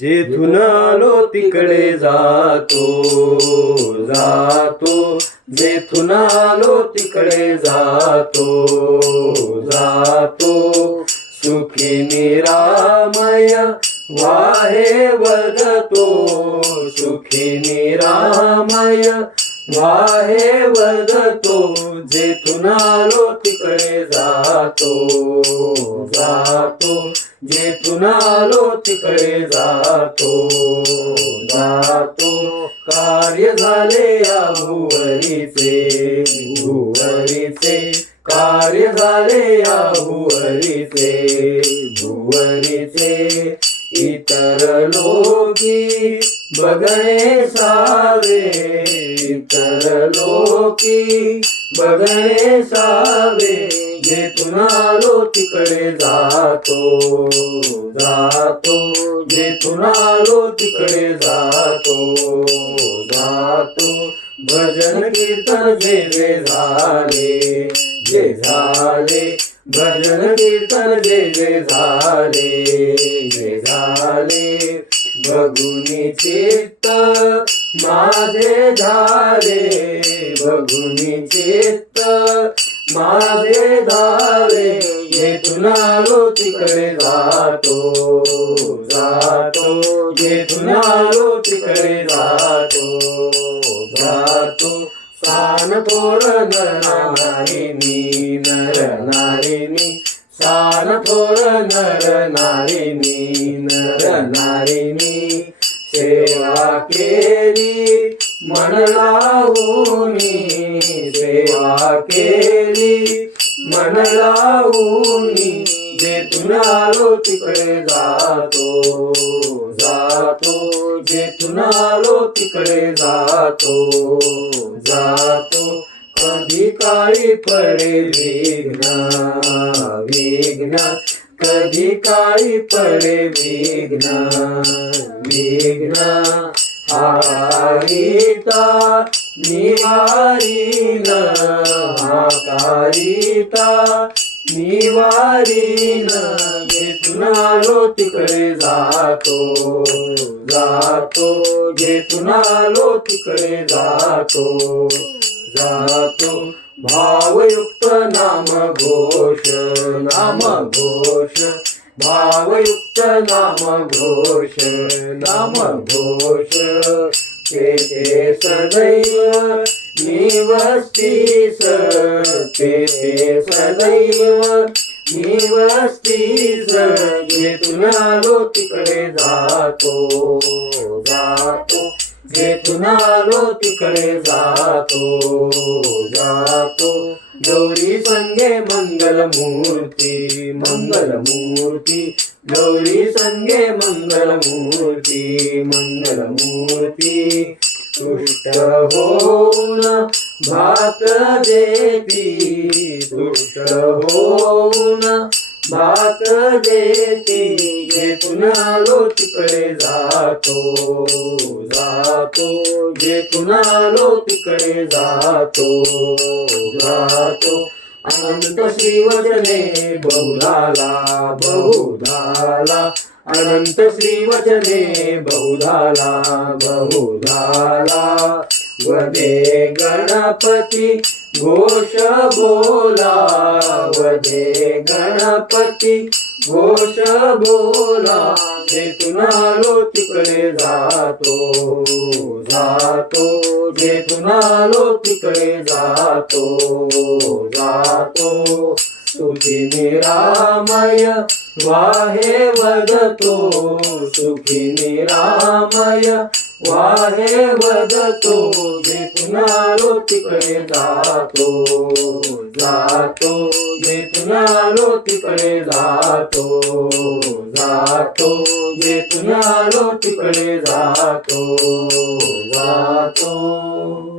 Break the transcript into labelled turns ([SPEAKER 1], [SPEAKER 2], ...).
[SPEAKER 1] जेथून आलो तिकडे जातो जातो. जेथून आलो तिकडे जातो जातो. सुखी निरामय वाहे वदतो सुखी निरामय वाहे वदतो जेथून आलो तिकडे जातो. जातो. जेथून आलो तिकडे जातो. जातो. कार्य झाले या भुवरीचे. भुवरीचे. कार्य झाले या भुवरीचे. भुवरीचे. इतर लोकी बघणे सारे इतर लोकी बघणे सावे जेथून आलो तिकडे जातो जातो. जेथून आलो तिकडे जातो जातो. भजन कीर्तन जे जे झाले जे झाले. भजन कीर्तन जे जे झाले जे झाले. बघुनी चित्त माझे धारे बघुनी चित्त माझे धारे येथून आलो तिकडे जातो जातो. येथून आलो तिकडे जातो जातो. सान थोर नर नारिणी नर नारिणी सान थोर नर नारिणी नर नारिणी सेवा केली मन लावूनी सेवा केली मन लावूनी जेथून आलो तिकडे जातो जातो जेथून आलो तिकडे जातो जातो. कधी काळी पडे विघ्न विघ्न कधी काळी पडे विघ्न विघ्न हारिता निवारीन हाकारिता निवारीन जेथून आलो तिकडे जातो जातो. जेथून आलो तिकडे जातो जातो. भावयुक्त नाम घोष नाम घोष. भावयुक्त नाम घोष नाम घोष. ते सदैव निवस्तीस ते सदैव निवस्तीस येथून आलो तिकडे जातो जातो. जेथून आलो तिकडे जातो जातो. गौरी संगे मंगल मूर्ती मंगल मूर्ती. गौरी संगे मंगल मूर्ती मंगल मूर्ती. तुष्ट होऊन भात देती तुष्ट होऊन भात देती. जेथून आलो तिकडे जातो जातो. जेथून आलो तिकडे जातो जातो. अनंत श्रीवचने बहुधाला बहुधाला. अनंत श्रीवचने बहुधाला बहुधाला. वदे गणपती घोष बोला वदे गणपती घोष बोला जेथून आलो तिकडे जातो. जातो जेथून आलो तिकडे जातो. जातो सुखी निरामय वाहे वदतो. सुखी निरामय वाहे वदतो जेथून तिकडे जातो जातो जेथून तिकडे जातो जातो जेथून आलो तिकडे जातो जातो.